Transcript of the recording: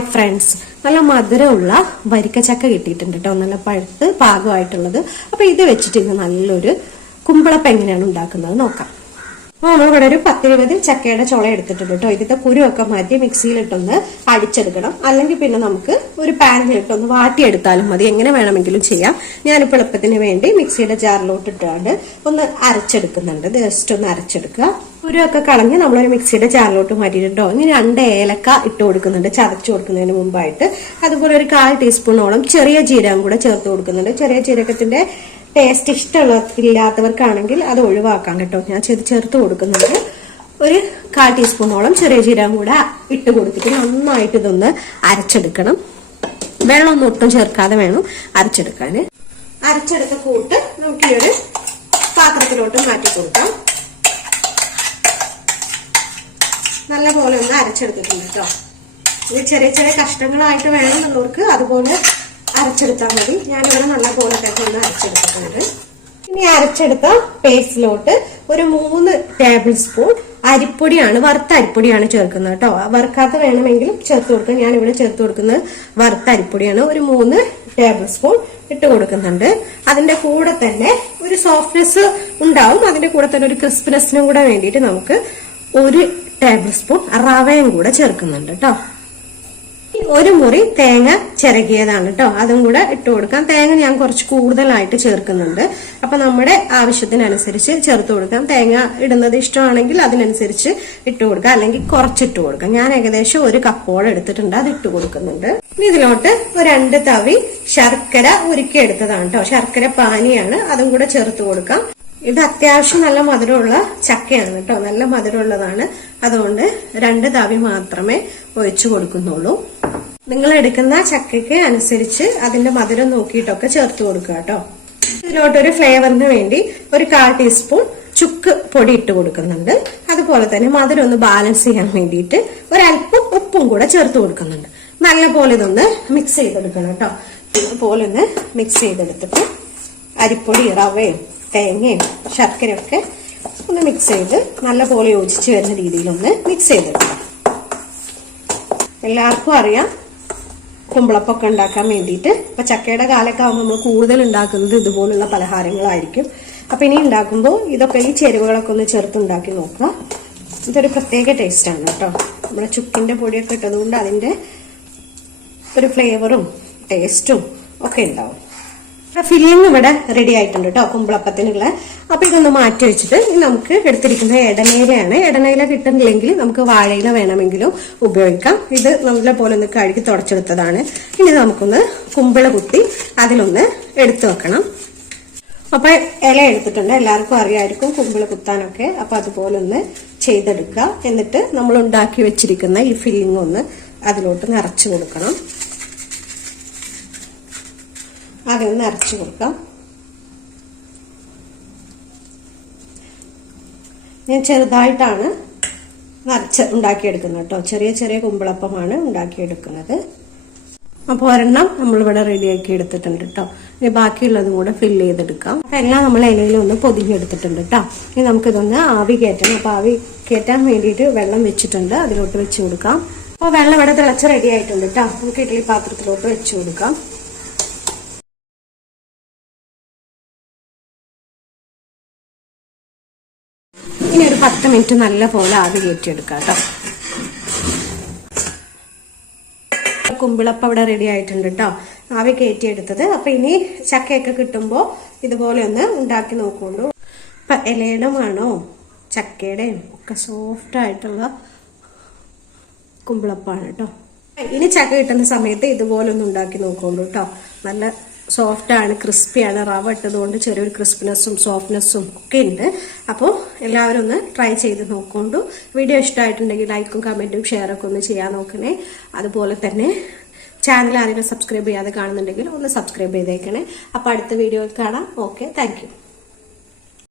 Hi friends, നല്ല മധുരമുള്ള വരിക്കച്ചക്ക കിട്ടിയിട്ടുണ്ട് കേട്ടോ. നല്ല പഴുത്ത് പാകമായിട്ടുള്ളത്. അപ്പൊ ഇത് വെച്ചിട്ട് ഇന്ന് നല്ലൊരു കുമ്പളപ്പം എങ്ങനെയാണ് ഉണ്ടാക്കുന്നത് നോക്കാം. അപ്പോൾ നമ്മളിവിടെ ഒരു 10-20 ചക്കയുടെ ചുള എടുത്തിട്ടുണ്ട് കേട്ടോ. ഇതിന്റെ കുരുവൊക്കെ മാറ്റി മിക്സിയിലിട്ടൊന്ന് അടിച്ചെടുക്കണം. അല്ലെങ്കിൽ പിന്നെ നമുക്ക് ഒരു പാനിലിട്ടൊന്ന് വാട്ടിയെടുത്താലും മതി. എങ്ങനെ വേണമെങ്കിലും ചെയ്യാം. ഞാനിപ്പോൾ എളുപ്പത്തിന് വേണ്ടി മിക്സിയുടെ ജാറിലോട്ട് ഇട്ടാണ്ട് ഒന്ന് അരച്ചെടുക്കുന്നുണ്ട്. ജസ്റ്റ് ഒന്ന് അരച്ചെടുക്കുക. കുരുവൊക്കെ കളഞ്ഞ് നമ്മളൊരു മിക്സിയുടെ ജാറിലോട്ട് മാറ്റിയിട്ടുണ്ടോ. ഇനി 2 ഏലക്ക ഇട്ട് കൊടുക്കുന്നുണ്ട് ചതച്ചു കൊടുക്കുന്നതിന് മുമ്പായിട്ട്. അതുപോലെ ഒരു 1/4 ടീസ്പൂണോളം ചെറിയ ജീരകം കൂടെ ചേർത്ത് കൊടുക്കുന്നുണ്ട്. ചെറിയ ജീരകത്തിന്റെ ടേസ്റ്റ് ഇല്ലാത്തവർക്കാണെങ്കിൽ അത് ഒഴിവാക്കാം കേട്ടോ. ഞാൻ ചേർത്ത് കൊടുക്കുന്നുണ്ട്. ഒരു 1/4 ടീസ്പൂണോളം ചെറിയ ജീരകം കൂടെ ഇട്ട് കൊടുത്തിട്ട് നന്നായിട്ട് ഇതൊന്ന് അരച്ചെടുക്കണം. വെള്ളമൊന്നും ഒട്ടും ചേർക്കാതെ വേണം അരച്ചെടുക്കാൻ. അരച്ചെടുത്ത കൂട്ട് നമുക്ക് ഈ ഒരു പാത്രത്തിലോട്ട് മാറ്റി കൊടുക്കാം. നല്ല പോലെ ഒന്ന് അരച്ചെടുത്തിട്ടുണ്ട് കേട്ടോ. ഇത് ചെറിയ ചെറിയ കഷ്ണങ്ങളായിട്ട് വേണമെന്നുള്ളവർക്ക് അതുപോലെ അരച്ചെടുത്താൽ മതി. ഞാനിവിടെ നല്ല പോലെ തന്നെ ഒന്ന് അരച്ചെടുത്തിട്ടുണ്ട്. ഇനി അരച്ചെടുത്ത പേസ്റ്റിലോട്ട് ഒരു 3 ടേബിൾ സ്പൂൺ അരിപ്പൊടിയാണ്, വറുത്ത അരിപ്പൊടിയാണ് ചേർക്കുന്നത് കേട്ടോ. വറുക്കാത്ത വേണമെങ്കിലും ചേർത്ത് കൊടുക്കാം. ഞാനിവിടെ ചേർത്ത് കൊടുക്കുന്നത് വറുത്ത അരിപ്പൊടിയാണ്. ഒരു 3 ടേബിൾ സ്പൂൺ ഇട്ട് കൊടുക്കുന്നുണ്ട്. അതിന്റെ കൂടെ തന്നെ ഒരു സോഫ്റ്റ്നെസ് ഉണ്ടാവും. അതിന്റെ കൂടെ തന്നെ ഒരു ക്രിസ്പിനെസ്സിനും കൂടെ വേണ്ടിയിട്ട് നമുക്ക് 1 ടേബിൾ സ്പൂൺ റവയും കൂടെ ചേർക്കുന്നുണ്ട് കേട്ടോ. 1 മുറി തേങ്ങ ചിരകിയതാണ് കേട്ടോ. അതും കൂടെ ഇട്ട് കൊടുക്കാം. തേങ്ങ ഞാൻ കുറച്ച് കൂടുതലായിട്ട് ചേർക്കുന്നുണ്ട്. അപ്പൊ നമ്മുടെ ആവശ്യത്തിനനുസരിച്ച് ചേർത്ത് കൊടുക്കാം. തേങ്ങ ഇടുന്നത് ഇഷ്ടമാണെങ്കിൽ അതിനനുസരിച്ച് ഇട്ട് കൊടുക്കാം, അല്ലെങ്കിൽ കുറച്ചിട്ട് കൊടുക്കാം. ഞാൻ ഏകദേശം 1 കപ്പോളം എടുത്തിട്ടുണ്ട്, അത് ഇട്ട് കൊടുക്കുന്നുണ്ട്. ഇനി ഇതിലോട്ട് ഒരു 2 തവി ശർക്കര ഉരുക്കി എടുത്തതാണ് കേട്ടോ. ശർക്കര പാനിയാണ്, അതും കൂടെ ചേർത്ത് കൊടുക്കാം. ഇത് അത്യാവശ്യം നല്ല മധുരമുള്ള ചക്കയാണ് കേട്ടോ. നല്ല മധുരമുള്ളതാണ്. അതുകൊണ്ട് 2 തവി മാത്രമേ ഒഴിച്ചു കൊടുക്കുന്നുള്ളൂ. നിങ്ങൾ എടുക്കുന്ന ചക്കയ്ക്ക് അനുസരിച്ച് അതിന്റെ മധുരം നോക്കിയിട്ടൊക്കെ ചേർത്ത് കൊടുക്കുക കേട്ടോ. ഇതിലോട്ടൊരു ഫ്ലേവറിന് വേണ്ടി ഒരു 1/4 ടീസ്പൂൺ ചുക്ക് പൊടി ഇട്ട് കൊടുക്കുന്നുണ്ട്. അതുപോലെ തന്നെ മധുരം ഒന്ന് ബാലൻസ് ചെയ്യാൻ വേണ്ടിയിട്ട് ഒരല്പം ഉപ്പും കൂടെ ചേർത്ത് കൊടുക്കുന്നുണ്ട്. നല്ല പോലെ ഇതൊന്ന് മിക്സ് ചെയ്തെടുക്കണം കേട്ടോ. ഇതുപോലെ ഒന്ന് മിക്സ് ചെയ്തെടുത്തിട്ട് അരിപ്പൊടി, റവയും തേങ്ങയും ശർക്കരയൊക്കെ ഒന്ന് മിക്സ് ചെയ്ത് നല്ല പോലെ യോജിച്ച് വരുന്ന രീതിയിലൊന്ന് മിക്സ് ചെയ്തെടുക്കാം. എല്ലാവർക്കും അറിയാം കുമ്പളപ്പൊക്കെ ഉണ്ടാക്കാൻ വേണ്ടിയിട്ട്. ഇപ്പൊ ചക്കയുടെ കാലൊക്കെ ആകുമ്പോൾ നമ്മൾ കൂടുതൽ ഉണ്ടാക്കുന്നത് ഇതുപോലുള്ള പലഹാരങ്ങളായിരിക്കും. അപ്പൊ ഇനി ഉണ്ടാക്കുമ്പോൾ ഇതൊക്കെ ഈ ചേരുവകളൊക്കെ ഒന്ന് ചേർത്ത് ഉണ്ടാക്കി നോക്കുക. ഇതൊരു പ്രത്യേക ടേസ്റ്റാണ് കേട്ടോ. നമ്മുടെ ചുക്കിന്റെ പൊടിയൊക്കെ ഇട്ടതുകൊണ്ട് അതിന്റെ ഒരു ഫ്ലേവറും ടേസ്റ്റും ഒക്കെ ഉണ്ടാവും. ഫില്ലിങ് ഇവിടെ റെഡി ആയിട്ടുണ്ട് കേട്ടോ കുമ്പളപ്പത്തിനുള്ള. അപ്പൊ ഇതൊന്ന് മാറ്റി വെച്ചിട്ട് നമുക്ക് എടുത്തിരിക്കുന്ന എടനയിലയാണ്. എടനയില കിട്ടുന്നില്ലെങ്കിൽ നമുക്ക് വാഴയില വേണമെങ്കിലും ഉപയോഗിക്കാം. ഇത് നല്ല പോലെ ഒന്ന് കഴുകി തുടച്ചെടുത്തതാണ്. ഇനി നമുക്കൊന്ന് കുമ്പിള കുത്തി അതിലൊന്ന് എടുത്തു വെക്കണം. അപ്പൊ ഇല എടുത്തിട്ടുണ്ട്. എല്ലാവർക്കും അറിയായിരിക്കും കുമ്പിള കുത്താനൊക്കെ. അപ്പൊ അതുപോലെ ഒന്ന് ചെയ്തെടുക്കുക. എന്നിട്ട് നമ്മൾ ഉണ്ടാക്കി വെച്ചിരിക്കുന്ന ഈ ഫില്ലിങ് ഒന്ന് അതിലോട്ട് നിറച്ചു കൊടുക്കണം. അതൊന്ന് അരച്ചു കൊടുക്കാം. ഞാൻ ചെറുതായിട്ടാണ് നിറച്ച് ഉണ്ടാക്കിയെടുക്കുന്നത് കേട്ടോ. ചെറിയ ചെറിയ കുമ്പിളപ്പമാണ് ഉണ്ടാക്കിയെടുക്കുന്നത്. അപ്പോൾ ഒരെണ്ണം നമ്മളിവിടെ റെഡിയാക്കി എടുത്തിട്ടുണ്ട് കേട്ടോ. ഇനി ബാക്കിയുള്ളതും കൂടെ ഫില്ല് ചെയ്തെടുക്കാം. അപ്പൊ എല്ലാം നമ്മൾ ഇലയിലൊന്ന് പൊതിഞ്ഞെടുത്തിട്ടുണ്ട് കേട്ടോ. ഇനി നമുക്കിതൊന്ന് ആവി കയറ്റണം. അപ്പൊ ആവി കയറ്റാൻ വേണ്ടിയിട്ട് വെള്ളം വെച്ചിട്ടുണ്ട്, അതിലോട്ട് വെച്ച് കൊടുക്കാം. അപ്പോൾ വെള്ളം ഇവിടെ തിളച്ച് റെഡി ആയിട്ടുണ്ട് കേട്ടോ. നമുക്ക് ഇഡ്ഡലി പാത്രത്തിലോട്ട് വെച്ച് കൊടുക്കാം. ഇനി ഒരു 10 മിനിറ്റ് നല്ല പോലെ ആവി കയറ്റിയെടുക്കാം കേട്ടോ. കുമ്പിളപ്പം ഇവിടെ റെഡി ആയിട്ടുണ്ട് കേട്ടോ, ആവി കയറ്റിയെടുത്തത്. അപ്പൊ ഇനി ചക്കയൊക്കെ കിട്ടുമ്പോൾ ഇതുപോലെ ഒന്ന് ഉണ്ടാക്കി നോക്കുള്ളൂ. ഇപ്പൊ ഇലയുടെ മണോ ചക്കയുടെയും ഒക്കെ സോഫ്റ്റ് ആയിട്ടുള്ള കുമ്പിളപ്പാണ് കേട്ടോ. ഇനി ചക്ക കിട്ടുന്ന സമയത്ത് ഇതുപോലെ ഒന്ന് ഉണ്ടാക്കി നോക്കുള്ളൂ കേട്ടോ. നല്ല സോഫ്റ്റ് ആണ്, ക്രിസ്പിയാണ്. റവ ഇട്ടതുകൊണ്ട് ചെറിയൊരു ക്രിസ്പിനെസ്സും സോഫ്റ്റ്നെസ്സും ഒക്കെ ഉണ്ട്. അപ്പോൾ എല്ലാവരും ഒന്ന് ട്രൈ ചെയ്ത് നോക്കൊണ്ടു. വീഡിയോ ഇഷ്ടമായിട്ടുണ്ടെങ്കിൽ ലൈക്കും കമന്റും ഷെയറൊക്കെ ഒന്ന് ചെയ്യാൻ നോക്കണേ. അതുപോലെ തന്നെ ചാനൽ ആരെങ്കിലും സബ്സ്ക്രൈബ് ചെയ്യാതെ കാണുന്നുണ്ടെങ്കിൽ ഒന്ന് സബ്സ്ക്രൈബ് ചെയ്തേക്കണേ. അപ്പോൾ അടുത്ത വീഡിയോയിൽ കാണാം. Okay, thank you.